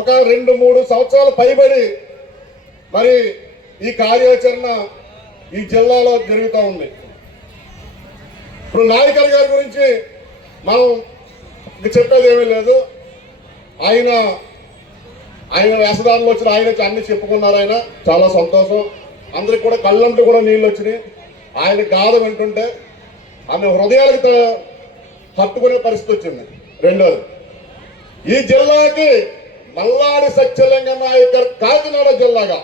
ఒక 2-3 సంవత్సరాలు పైబడి మరి ఈ కార్యాచరణ ఈ జిల్లాలో జరుగుతూ ఉంది. ఇప్పుడు నాయకర్ గారి గురించి మనం చెప్పేది ఏమీ లేదు. ఆయన వేసదారులు వచ్చిన ఆయన అన్ని చెప్పుకున్నారు. ఆయన చాలా సంతోషం. అందరికి కూడా కళ్ళంటూ కూడా నీళ్ళు వచ్చినాయి. ఆయన గాథ వింటుంటే ఆమె హృదయాలకు హత్తుకునే పరిస్థితి వచ్చింది. రెండోది, ఈ జిల్లాకి మల్లాడి సత్యలింగ నాయకర్ కాకినాడ జిల్లాగా,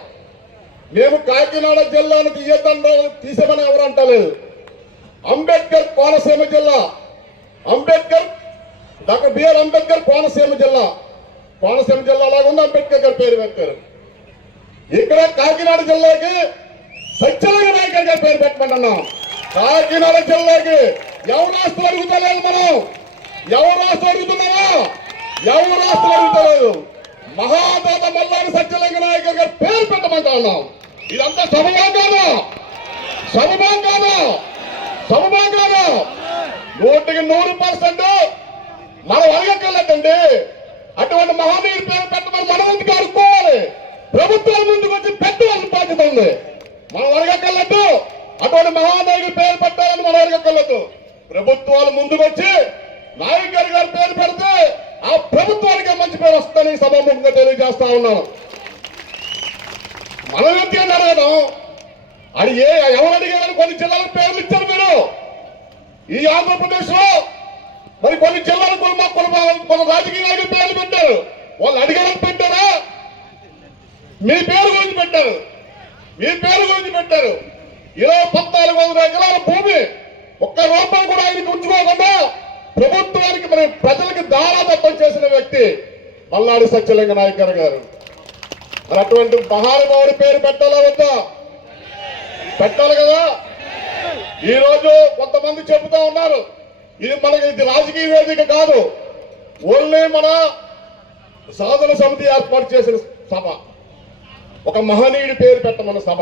మేము కాకినాడ జిల్లాను తీసేమని ఎవరు అంటలేదు. అంబేద్కర్ కోనసీమ జిల్లా, డాక్టర్ బిఆర్ అంబేద్కర్ కోనసీమ జిల్లా లాగా ఉంది. అంబేద్కర్ గారి పేరు పెట్టారు. ఇక్కడ కాకినాడ జిల్లాకి సత్యలింగ నాయకర్ గారి పేరు పెట్టమంటున్నాం. కాకినాడ జిల్లాకి ఎవరు ఆస్తులు అడుగుతలేదు. మనం ఎవరు ఆస్తులు అడుగుతున్నామా? ఎవరు ఆస్తులు అడుగుతలేదు. మహాదాత మల్లాడి సత్యలింగ నాయకర్ గారి పేరు పెట్టమంటా ఉన్నాం. ఇదంతా సమమా కాదు? 100% మనం అడగక్కర్లేదండి. అటువంటి మహనీయుడి పేరు పెట్టమని మనం ఎందుకు అడుక్కోవాలి? ప్రభుత్వం ముందుకు వచ్చి పెట్టవలసిన బాధ్యత ఉంది. మనం అడగక్కర్లేదు. అటువంటి మహానాయకుడి పేరు పెట్టాలని మనం అడగక్కర్లేదు. ప్రభుత్వాలు ముందుకు వచ్చి నాయకర్ గారి పేరు పెడితే ఆ ప్రభుత్వానికి మంచి పేరు వస్తుందని సభాముఖంగా తెలియజేస్తా ఉన్నాను. మనం ఏంటి అని అడగడం? అది ఎవరు అడిగారని కొన్ని జిల్లాలకు పేర్లు ఇచ్చారు మీరు. ఈ ఆంధ్రప్రదేశ్ లో మరి కొన్ని జిల్లాలకు కొన్ని రాజకీయ నాయకులు పేర్లు పెట్టారు. వాళ్ళు అడిగారని పెట్టారా? మీ పేరు గురించి పెట్టారు. 1400 ఎకరాల భూమి ఒక్క రూపాయి కూడా ఆయనకి ఉంచుకోకుండా ప్రభుత్వానికి మరి ప్రజలకి దారాదత్తం చేసిన వ్యక్తి మల్లాడి సత్యలింగ నాయకర్ గారు. మరి అటువంటి మహానుభావుడి పేరు పెట్టాలా వద్దా? పెట్టాలి కదా. ఈ రోజు కొంతమంది చెబుతా ఉన్నారు ఇది రాజకీయ వేదిక కాదు, ఓన్లీ మన సాధన సమితి ఏర్పాటు చేసిన సభ, ఒక మహనీయుడి పేరు పెట్టమన్న సభ.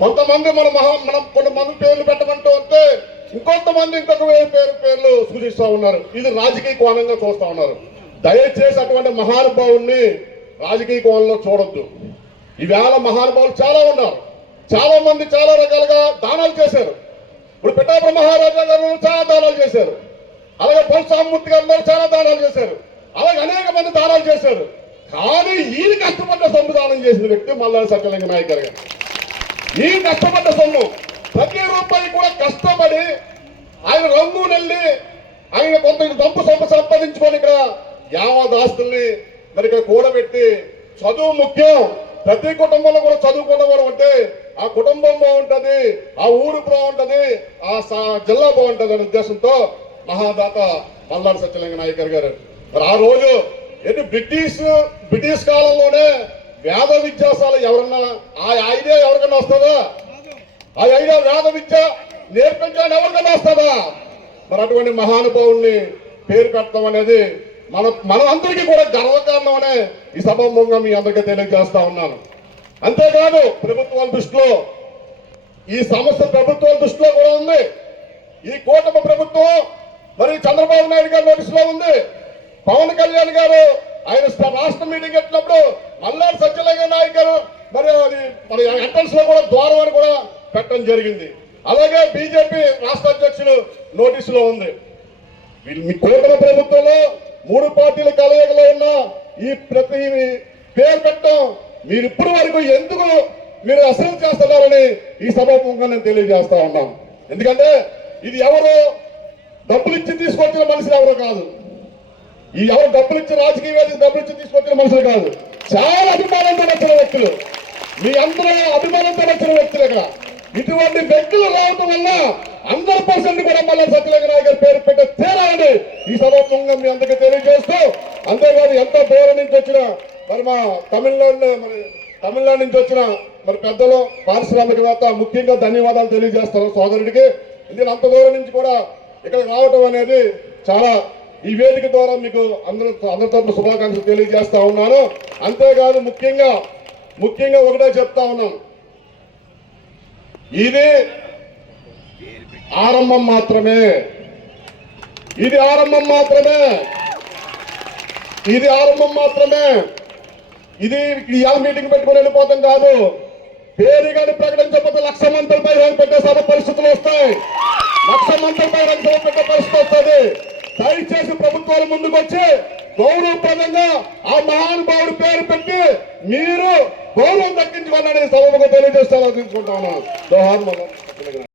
కొంతమంది మనం కొంతమంది పేర్లు పెట్టమంటూ వస్తే ఇంకొంతమంది ఇంకొక పేర్లు సూచిస్తూ ఉన్నారు. ఇది రాజకీయ కోణంగా చూస్తా ఉన్నారు. దయచేసి అటువంటి మహానుభావుల్ని రాజకీయ కోణంలో చూడొద్దు. ఈవేళ మహానుభావులు చాలా ఉన్నారు. చాలా మంది చాలా రకాలుగా దానాలు చేశారు. ఇప్పుడు పిఠాపురం మహారాజా గారు చాలా దానాలు చేశారు. అలాగే పరశురామమూర్తి గారు చాలా దానాలు చేశారు. అలాగే అనేక మంది దానాలు చేశారు. కానీ ఈయన కష్టపడ్డ సొమ్ము దానం చేసిన వ్యక్తి మల్లాడి సత్యలింగ నాయకర్ గారు. ఈ కష్టపడ్డ సొమ్ము ప్రతి రూపాయి కూడా కష్టపడి ఆయన రంగు నెల్లి ఆయన కొంత దంపు సొమ్ము సంపాదించుకొని ఇక్కడ యావత్ ఆస్తుల్ని మరి ఇక్కడ కూడబెట్టి, చదువు ముఖ్యం, ప్రతి కుటుంబంలో కూడా చదువుకున్నవాడు ఉంటే ఆ కుటుంబం బాగుంటది, ఆ ఊరు బాగుంటది, ఆ జిల్లా బాగుంటది అనే ఉద్దేశంతో మహాదాత మల్లాడి సత్యలింగ నాయకర్ గారు మరి ఆ రోజు బ్రిటిష్ కాలంలోనే వేద విద్యాశాల ఎవరన్నా ఆ ఐడియా ఎవరికన్నా వస్తుందా? ఆ ఐడియా వేద విద్య నేర్పించాలని ఎవరికన్నా వస్తుందా? మరి అటువంటి మహానుభావుల్ని పేరు పెట్టడం అనేది మన అందరికీ కూడా గర్వకారణం అనే ఈ సభాముఖంగా మీ అందరికీ తెలియజేస్తా ఉన్నాను. అంతేకాదు ప్రభుత్వాల దృష్టిలో ఈ సమస్య ప్రభుత్వాల దృష్టిలో కూడా ఉంది. ఈ కూటమి ప్రభుత్వం మరి చంద్రబాబు నాయుడు గారి నోటీసులో ఉంది. పవన్ కళ్యాణ్ గారు ఆయన రాష్ట్ర మీటింగ్ పెట్టినప్పుడు మల్లాడి సత్యలింగ నాయకర్ మరి అది మరి ఎంట్రన్స్ లో కూడా ద్వారం అని కూడా పెట్టడం జరిగింది. అలాగే బీజేపీ రాష్ట్ర అధ్యక్షులు నోటీసులో ఉంది. మీ కూటమి ప్రభుత్వంలో 3 పార్టీల కలయికలో ఉన్న ఈ ప్రతి పేరు పెట్టడం మీరు ఇప్పటి వరకు ఎందుకు మీరు అసలు చేస్తున్నారని ఈ సభాముఖంగా నేను తెలియజేస్తా ఉన్నాను. ఎందుకంటే ఇది ఎవరు డబ్బులు ఇచ్చి తీసుకొచ్చిన మనుషులు ఎవరో కాదు. ఈ ఎవరు డబ్బులు ఇచ్చి రాజకీయ వేదిక డబ్బులు ఇచ్చి తీసుకొచ్చిన మనుషులు కాదు. చాలా అభిమానంతో వచ్చిన వ్యక్తులు, మీ అందరూ అభిమానంతో వచ్చిన వ్యక్తులు. ఇక్కడ ఇటువంటి వ్యక్తులు రావడం వల్ల 100% కూడా మల్లాడి సత్యలింగ నాయకర్ పేరు పెట్టే తేరాలని ఈ సభాముఖంగా మీ అందరికీ తెలియజేస్తూ, అంతేకాదు ఎంతో దూరం నుంచి వచ్చిన మరి మా తమిళనాడు నుంచి వచ్చిన మరి పెద్దలు పారిశ్రామికవేత్త ముఖ్యంగా ధన్యవాదాలు తెలియజేస్తాను సోదరుడికి. ఎందుకంటే అంత దూరం నుంచి కూడా ఇక్కడ రావటం అనేది చాలా ఈ వేదిక ద్వారా మీకు అందరి తరపున శుభాకాంక్షలు తెలియజేస్తా ఉన్నాను. అంతేకాదు ముఖ్యంగా ఒకటే చెప్తా ఉన్నాను, ఇది ఆరంభం మాత్రమే. ఇది ఆరంభం మాత్రమే. ఇది ఇవాళ మీటింగ్ పెట్టుకుని వెళ్ళిపోతాం కాదు. పేరుగాని ప్రకటించకపోతే 1,00,000 మందిపై బహిరంగ పెట్టే సభ పరిస్థితులు వస్తాయి. 1,00,000 మందిపై బహిరంగ సభ పెట్టే పరిస్థితి వస్తుంది. దయచేసి ప్రభుత్వాలు ముందుకు వచ్చి గౌరవప్రదంగా ఆ మహానుభావుడి పేరు పెట్టి మీరు గౌరవం దక్కించుకోవాలని సభకు తెలియజేస్తాను. జోహార్.